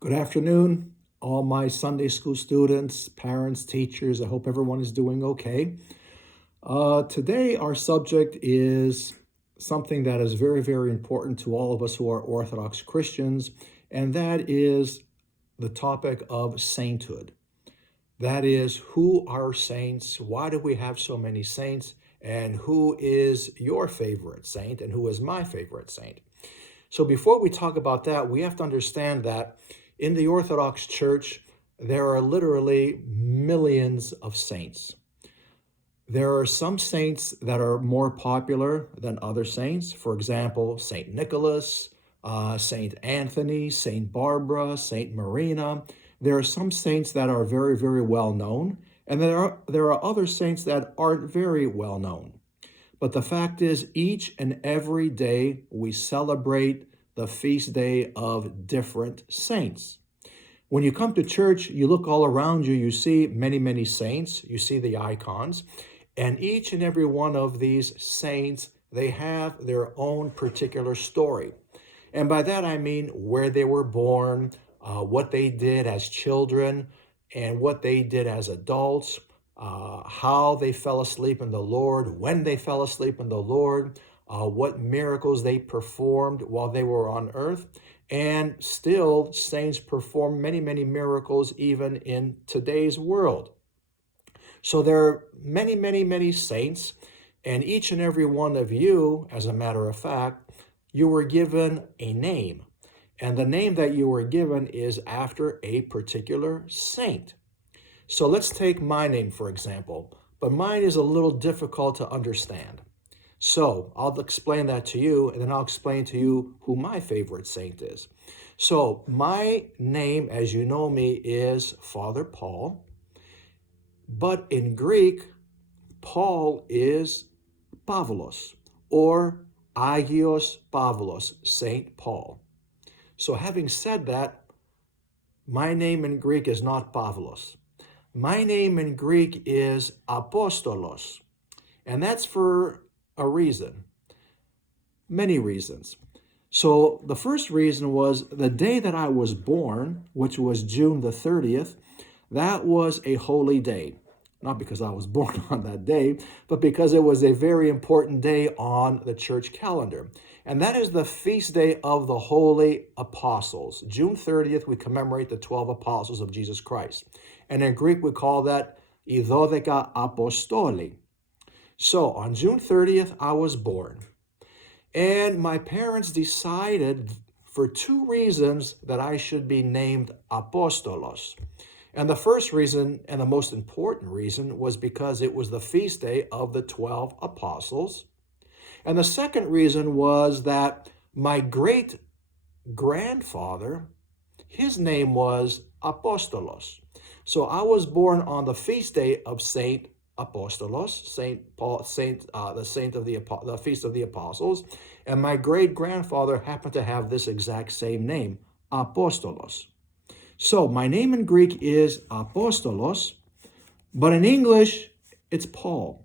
Good afternoon, all my Sunday school students, parents, teachers. I hope everyone is doing okay. Today, our subject is something that is very, very important to all of us who are Orthodox Christians, and that is the topic of sainthood. That is, who are saints? Why do we have so many saints? And who is your favorite saint? And who is my favorite saint? So before we talk about that, we have to understand that in the Orthodox Church, there are literally millions of saints. There are some saints that are more popular than other saints. For example, Saint Nicholas, Saint Anthony, Saint Barbara, Saint Marina. There are some saints that are very, very well known, and there are other saints that aren't very well known. But the fact is, each and every day we celebrate the feast day of different saints. When you come to church, you look all around you, you see many, many saints, you see the icons, and each and every one of these saints, they have their own particular story. And by that I mean where they were born, what they did as children, and what they did as adults, how they fell asleep in the Lord, when they fell asleep in the Lord, what miracles they performed while they were on earth. And still, saints perform many, many miracles even in today's world. So there are many, many, many saints, and each and every one of you, as a matter of fact, you were given a name. And the name that you were given is after a particular saint. So let's take my name, for example, but mine is a little difficult to understand. So I'll explain that to you, and then I'll explain to you who my favorite saint is. So my name, as you know me, is Father Paul, but in Greek, Paul is Pavlos, or Agios Pavlos, Saint Paul. So having said that, my name in Greek is not Pavlos. My name in Greek is Apostolos, and that's for a reason, many reasons. So the first reason was the day that I was born, which was June the 30th, that was a holy day. Not because I was born on that day, but because it was a very important day on the church calendar. And that is the feast day of the Holy Apostles. June 30th, we commemorate the 12 apostles of Jesus Christ. And in Greek, we call that I Dodeka Apostoli. So on June 30th, I was born. And my parents decided for two reasons that I should be named Apostolos. And the first reason, and the most important reason, was because it was the feast day of the 12 apostles. And the second reason was that my great grandfather, his name was Apostolos. So I was born on the feast day of Saint Apostolos, Saint Paul, the feast of the apostles, and my great grandfather happened to have this exact same name, Apostolos. So my name in Greek is Apostolos, but in English, it's Paul.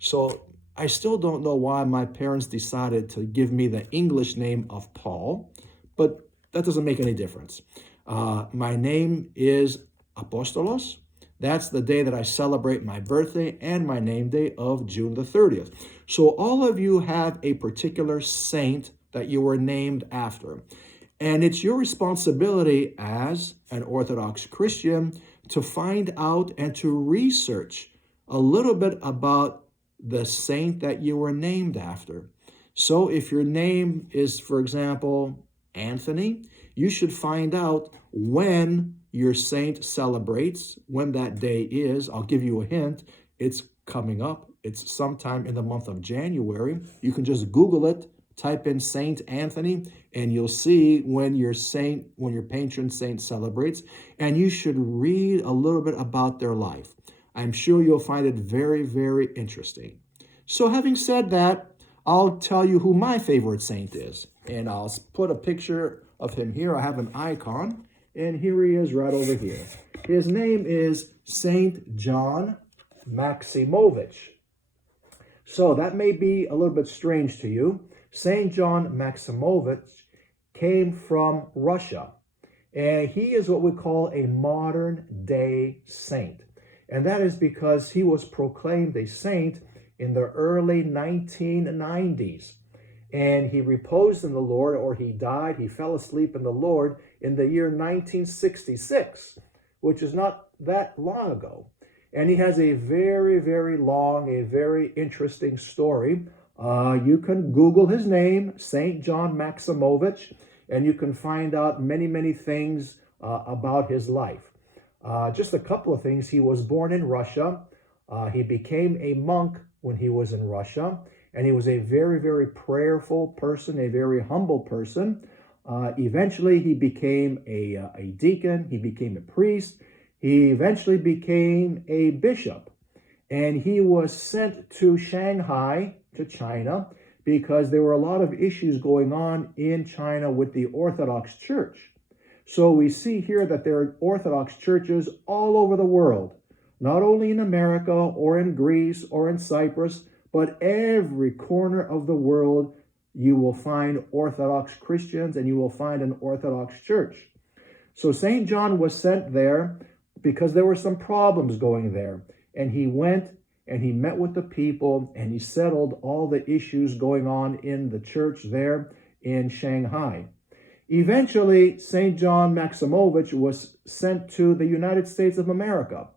So I still don't know why my parents decided to give me the English name of Paul, but that doesn't make any difference. My name is Apostolos. That's the day that I celebrate my birthday and my name day of June the 30th. So all of you have a particular saint that you were named after. And it's your responsibility as an Orthodox Christian to find out and to research a little bit about the saint that you were named after. So if your name is, for example, Anthony, you should find out when your saint celebrates, when that day is. I'll give you a hint. It's coming up. It's sometime in the month of January. You can just Google it, type in Saint Anthony, and you'll see when your patron saint celebrates, and you should read a little bit about their life. I'm sure you'll find it very, very interesting. So having said that, I'll tell you who my favorite saint is, and I'll put a picture of him here. I have an icon, and here he is right over here. His name is Saint John Maximovich. So that may be a little bit strange to you. Saint John Maximovich came from Russia, And he is what we call a modern day saint. And that is because he was proclaimed a saint in the early 1990s. And he reposed in the Lord, or he died, he fell asleep in the Lord in the year 1966, which is not that long ago. And he has a very, very long, a very interesting story. You can Google his name, St. John Maximovich, and you can find out many, many things about his life. Just a couple of things. He was born in Russia. He became a monk when he was in Russia, and he was a very, very prayerful person, a very humble person. Eventually, he became a deacon. He became a priest. He eventually became a bishop, and he was sent to Shanghai, to China, because there were a lot of issues going on in China with the Orthodox Church. So we see here that there are Orthodox churches all over the world, not only in America or in Greece or in Cyprus, but every corner of the world you will find Orthodox Christians and you will find an Orthodox church. So St. John was sent there because there were some problems going there. And he went and he met with the people and he settled all the issues going on in the church there in Shanghai. Eventually, St. John Maximovich was sent to the United States of America,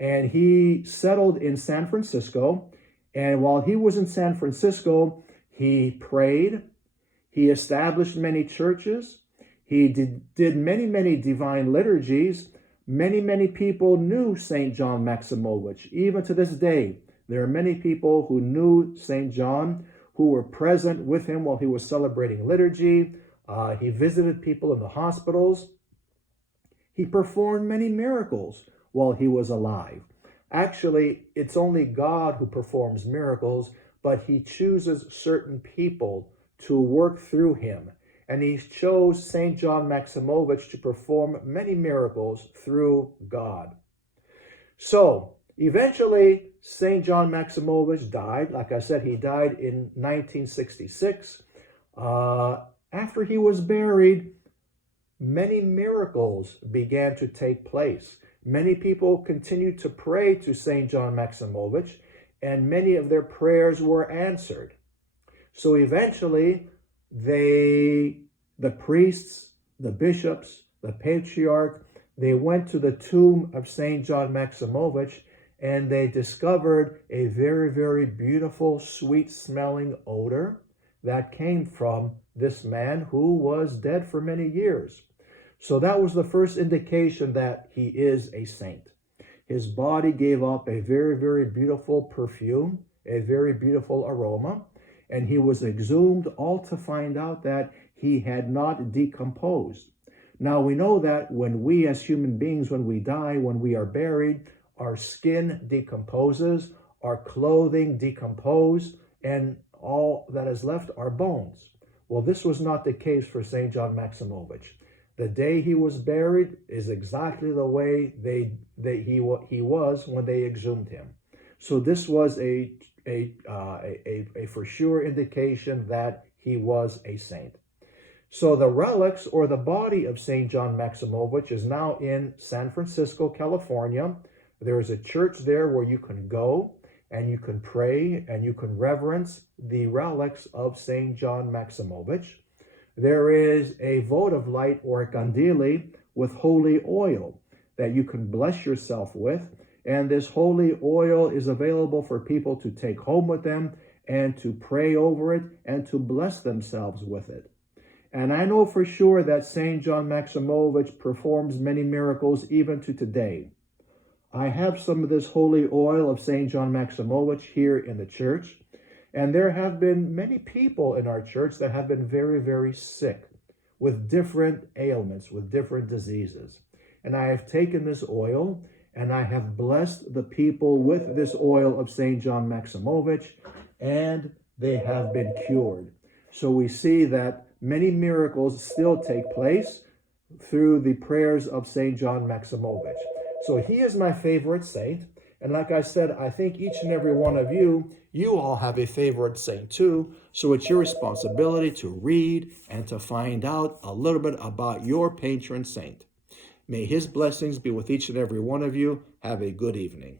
and he settled in San Francisco. And while he was in San Francisco, he prayed, he established many churches, he did many, many divine liturgies. Many, many people knew St. John Maximovich. Even to this day, there are many people who knew St. John, who were present with him while he was celebrating liturgy. He visited people in the hospitals. He performed many miracles while he was alive. Actually, it's only God who performs miracles, but he chooses certain people to work through him. And he chose St. John Maximovich to perform many miracles through God. So, eventually, St. John Maximovich died. Like I said, he died in 1966. After he was buried, many miracles began to take place. Many people continued to pray to St. John Maximovich, and many of their prayers were answered. So eventually, the priests, the bishops, the patriarch, they went to the tomb of St. John Maximovich, and they discovered a very, very beautiful, sweet-smelling odor that came from this man who was dead for many years. So that was the first indication that he is a saint. His body gave up a very, very beautiful perfume, a very beautiful aroma, and he was exhumed, all to find out that he had not decomposed. Now we know that when we as human beings, when we die, when we are buried, our skin decomposes, our clothing decomposes, and all that is left are bones. Well, this was not the case for St. John Maximovich. The day he was buried is exactly the way he was when they exhumed him. So this was a for sure indication that he was a saint. So the relics or the body of St. John Maximovich is now in San Francisco, California. There is a church there where you can go and you can pray and you can reverence the relics of St. John Maximovich. There is a votive light or a candili with holy oil that you can bless yourself with. And this holy oil is available for people to take home with them and to pray over it and to bless themselves with it. And I know for sure that St. John Maximovich performs many miracles even to today. I have some of this holy oil of St. John Maximovich here in the church. And there have been many people in our church that have been very, very sick with different ailments, with different diseases. And I have taken this oil and I have blessed the people with this oil of St. John Maximovich, and they have been cured. So we see that many miracles still take place through the prayers of St. John Maximovich. So he is my favorite saint. And like I said, I think each and every one of you, you all have a favorite saint too. So it's your responsibility to read and to find out a little bit about your patron saint. May his blessings be with each and every one of you. Have a good evening.